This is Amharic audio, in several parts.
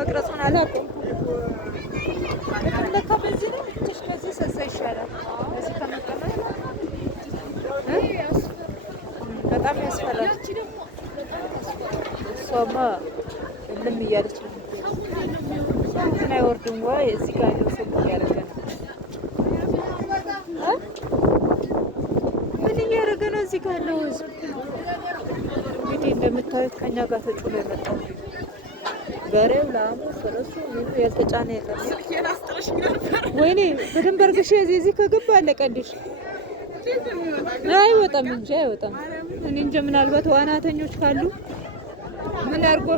መቅረጹን አላውቅም። ለካ በዚህ ነው ትንሽ በዚህ ሰሳ ይሻላል። በዚህ ከመቀመጥ በጣም ያስፈራል። እሷማ እልም እያለች ነው። እንትን አይወርድም ወይ? እዚህ ጋር ያለው ሰው እያደረገ ነው። ምን እያደረገ ነው? እዚህ ጋር ያለው ህዝብ እንግዲህ እንደምታዩት ከኛ ጋር ተጭኖ የመጣው በሬው፣ ላሙ፣ ፈረሱ ምኑ ያልተጫነ የለም። ወይኔ በደንብ አድርገሽ እዚህ ከገባ አለቀልሽ። አይወጣም እንጂ አይወጣም። እኔ እንጃ ምናልባት ዋናተኞች ካሉ ምን አድርጎ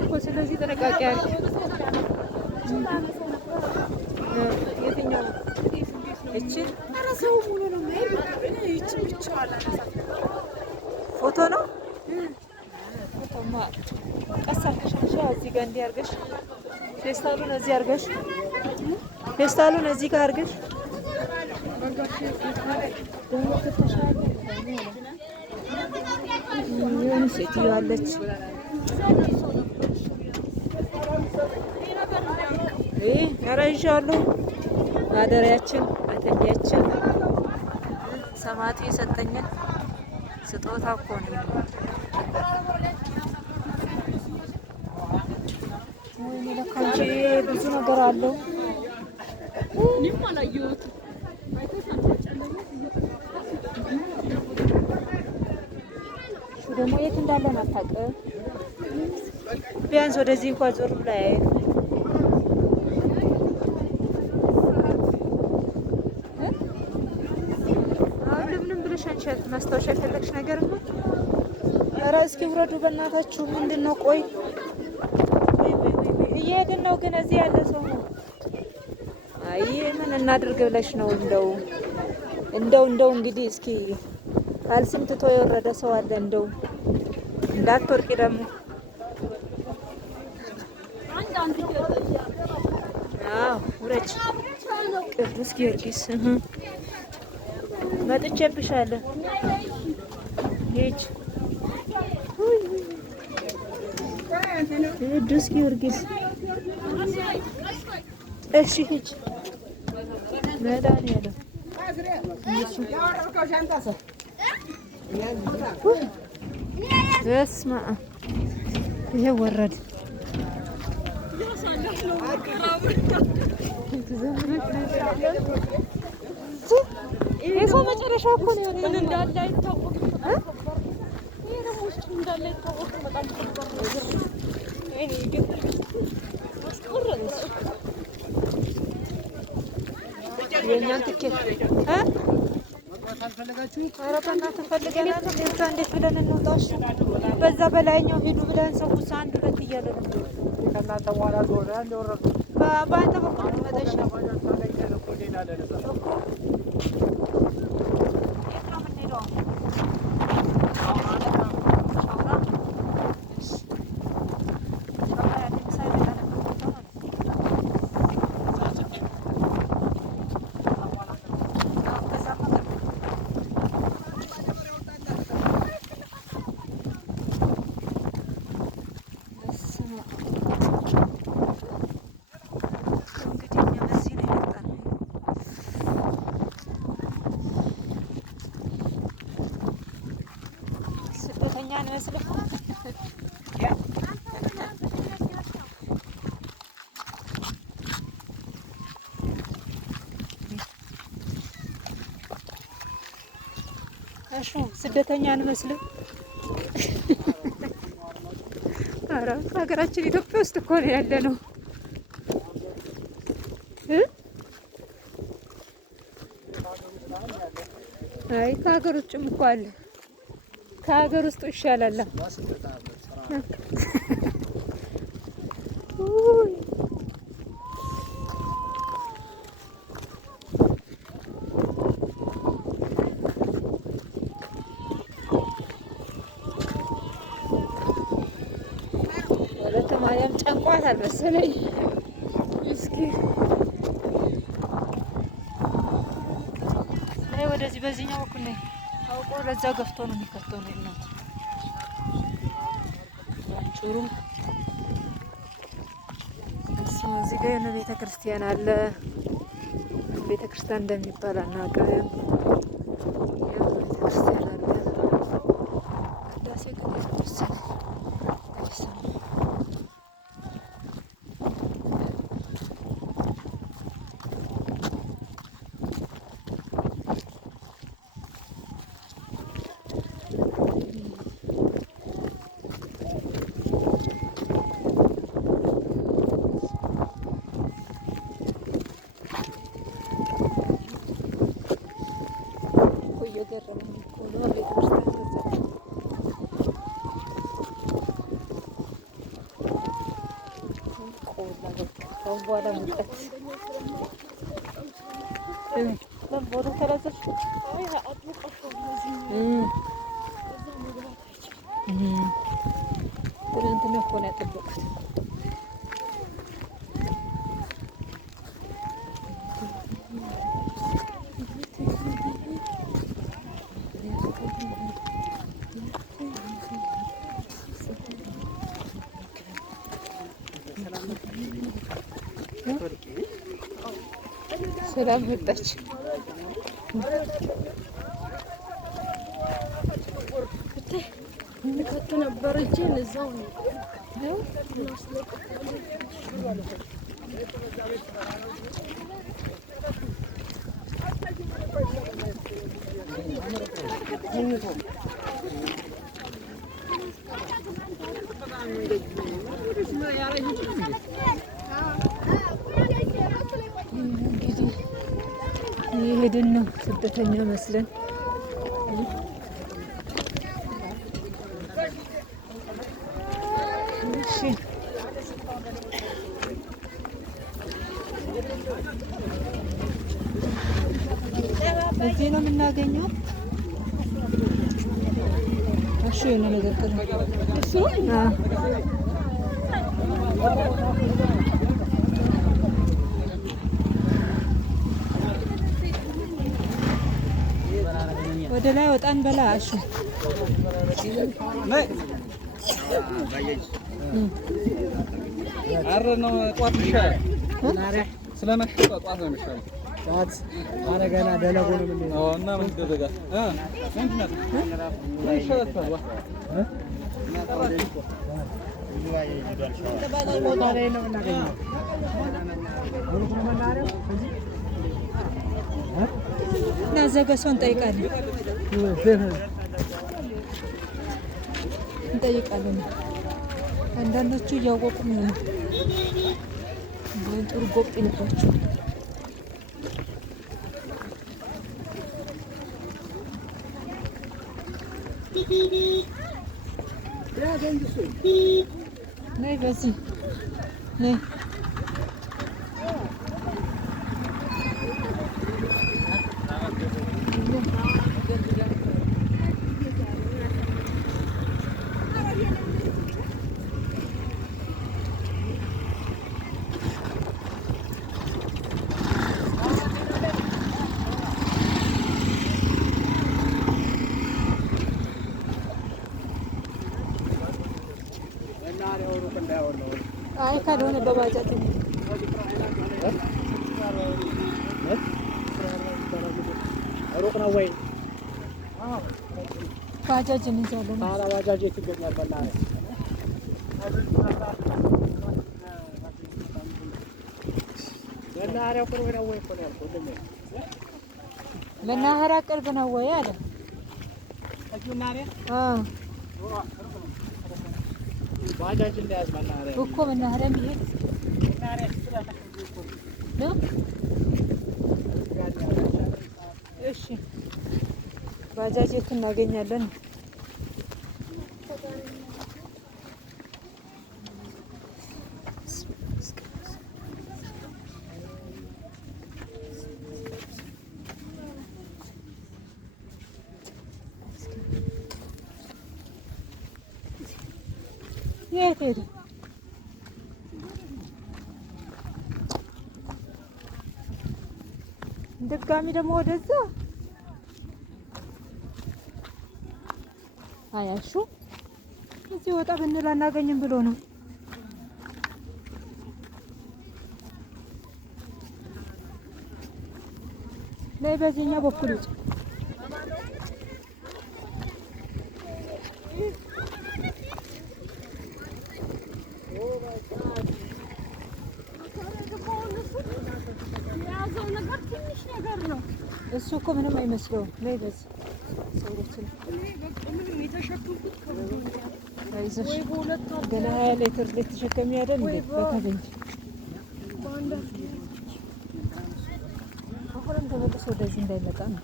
እኮ። ስለዚህ ጥንቃቄ አለ። የትኛው እቺ ፎቶ ነው? ፎቶማ ቀስ አድርገሽ እዚህ ጋር እንዲህ አድርገሽ ፌስታሉን እዚህ አድርገሽ ፌስታሉን እዚህ ጋር አድርገሽ የሆነ ሴትዮ አለች። ኧረ ይዤዋለሁ። ማደሪያችን መተኛችን ሰማዕቱ የሰጠኝን ስጦታ እኮ ነው። ወይኔ ለካ እንጂ ብዙ ነገር አለው። ደግሞ የት እንዳለን አታውቅም። ቢያንስ ወደዚህ እንኳን ዞር ብላ ያየን። አሁን ለምንም ብለሽ አንቺ ማስታወሻ የፈለግሽ ነገር ነው። ኧረ እስኪ ውረዱ በእናታችሁ። ምንድን ነው? ቆይ እየሄድን ነው፣ ግን እዚህ ያለ ሰው ነው። አይ ምን እናድርግ ብለሽ ነው? እንደው እንግዲህ እስኪ ካልስም ትቶ የወረደ ሰው አለ። እንደው እንዳትወርቂ ደግሞ። አዎ ውረጅ። ቅዱስ ጊዮርጊስ መጥቼብሻለሁ። ሂጅ ቅዱስ ጊዮርጊስ። እሺ ሂጅ። መድኃኒዓለም በስመ አብ። ይሄ ወረድ የሰው መጨረሻ እኮ ነው። ምን እንዳለ አይታወቅም። ይሄ ደግሞ ውስጡ እንዳለ አይታወቅም። በጣም እኔ ግን የእኛን ትኬት ኧረ በእናትህ ፈልገናል። እዛ እንዴት ብለን እንውጣሽ? በዛ በላይኛው ሂዱ ብለን ሰው አንድ ሁለት እያለ ነው። በአንተ በኩል መጠሽ ስደተኛ አንመስልም። ኧረ ሀገራችን ኢትዮጵያ ውስጥ እኮ ነው ያለ ነው። አይ ከሀገር ውጭም እኮ አለ። ከሀገር ውስጥ ይሻላል። ማርያም ጨንቋታል መሰለኝ። እስኪ ላይ ወደዚህ በዚህኛው በኩል ላይ አውቆ ለዛ ገፍቶ ነው የሚከተው ነው እናት ጭሩ እዚህ ጋር የሆነ ቤተ ክርስቲያን አለ። ቤተ ክርስቲያን እንደሚባል አናውቅም። ቤተ ክርስቲያን አለ። ቅዳሴ ግን የተወሰነ እየገረመኝ እኮ ነው። ቤተክርስቲያን ገዛች። ቆላ በቃ ከአሁን በኋላ ሙቀት ቦታ ተራዘች። ትናንትና እኮ ነው ያጠበቁት። ሰላም መጣች። ከቱ ነበር እንጂ እዛው ነው። የሄድን ነው ስደተኛ መስለን። እሺ እዚህ ነው የምናገኘው። እሺ የሆነ ነገር እሱ ወደ ላይ ወጣን በላ። እሺ አረ ነው ጧት ይሻላል። ስለመሸ ጧት ነው የሚሻለው። ጧት አረ ገና ደለጎ ነው ምን ነው እና ምን ይደረጋል? ምንድን ነው ምን ይሻላል? እና ዘገሰው እንጠይቃለን እንጠይቃለን። አንዳንዶቹ እያወቁም ነው ጥሩ ጎጥ ይልባቸው። ነይ በዚህ ነይ። አይ ካልሆነ በባጃጅ ሩቅ ነው ወይ? ባጃጅ እንይዛለን። አላ ባጃጅ የት ይገኛል? መናኸሪያው ቅርብ ነው ወይ? እኮ ነው ያልኩት። መናኸሪያ ቅርብ ነው ወይ አለ ባጃጅ እንደያዝ መናኸሪያ እኮ መናኸሪያ የሚሄድ ነው። እሺ ባጃጅ የት እናገኛለን? የት ሄደ? ድጋሚ ደግሞ ወደዛ አያሹ እዚህ ወጣ ብንል አናገኝም ብሎ ነው። ላይ በዚህኛው በኩል ውጭ እሱ እኮ ምንም አይመስለውም። ላይ በዚህ ሰዎችን አይዞሽ ገና 20 ሊትር ልትሸከሚ አይደል እንዴ? በከበንጅ አሁንም ተመልሶ ወደዚህ እንዳይመጣ ነው።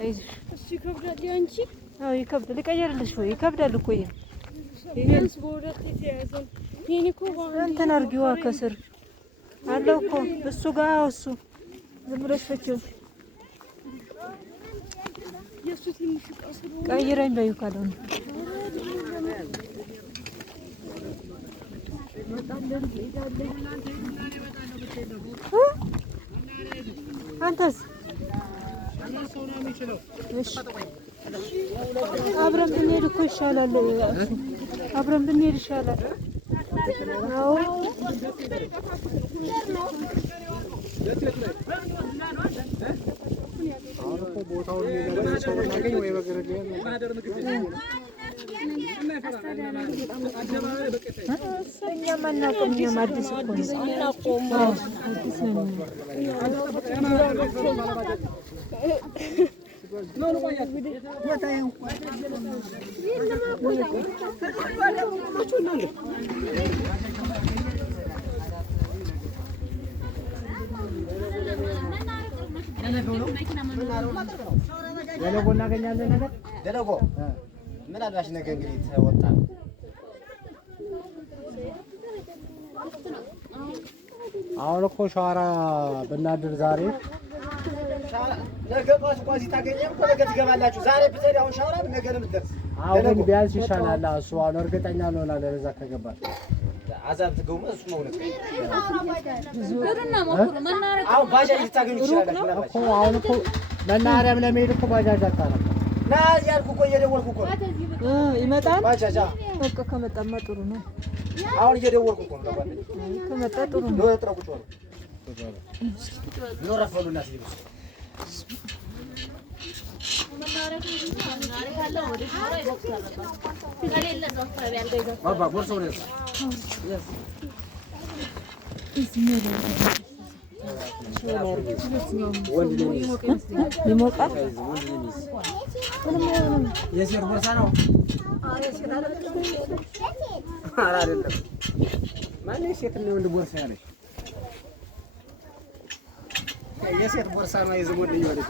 አይዞሽ እሱ ይከብዳል። ያንቺ አዎ ይከብዳል። ልቀየርልሽ ወይ ይከብዳል እኮ ይሄ ቢያንስ በሁለት የተያዘ ይሄን እኮ እንትን አድርጊዋ ከስር አለው እኮ እሱ ጋር እሱ ዝም ብለሽ ፈቺው። የሱ ትንሽ ቀስሩ ቀይረኝ በይው ካልሆነ አንተስ እሺ አብረን ብንሄድ እኮ ይሻላል። አብረን ብንሄድ ይሻላል። አዎ ቦታውን ሰው እናገኝ ወይ በገረገ እኛም አናውቅም። እኛም አዲስ እኮ ነው። አዲስ ነው። ደለጎ እናገኛለን። ነገር ደለጎ ምን አዳሽ ነገ እንግዲህ ተወጣ አሁን እኮ ሻራ ብናድር ዛሬ ነገ ጧት እንኳን እዚህ ታገኘም እኮ ነገ ትገባላችሁ። ዛሬ ብትሄድ አሁን ሻራ ነገ ነው የምትደርስ። አሁን ቢያንስ ይሻላል። እሱ አሁን እርግጠኛ ነው እና ለዛ ከገባል አዛብ ትገውም እሱ ነው ነው አሁን ባጃጅ ልታገኙ ይችላል እኮ አሁን እኮ መናኸሪያም ለመሄድ እኮ ባጃጅ አጣናል። ና ያልኩ እኮ እየደወልኩ እኮ ይመጣል። ባጃጅ በቃ ከመጣማ ጥሩ ነው። አሁን እየደወልኩ እኮ ነው ለጓደኛዬ ከመጣ ጥሩ ነው። ነው ጥሩ ቁጭ ነው ረፈሉና ሲሉ ባባ ቦርሳው ነው ይሞቃል። የሴት ቦርሳ ነው። ኧረ አይደለም። ማን የሴት ነው ወንድ ቦርሳ ያለች? የሴት ቦርሳ ነው። የዘመን ልጅ ወለች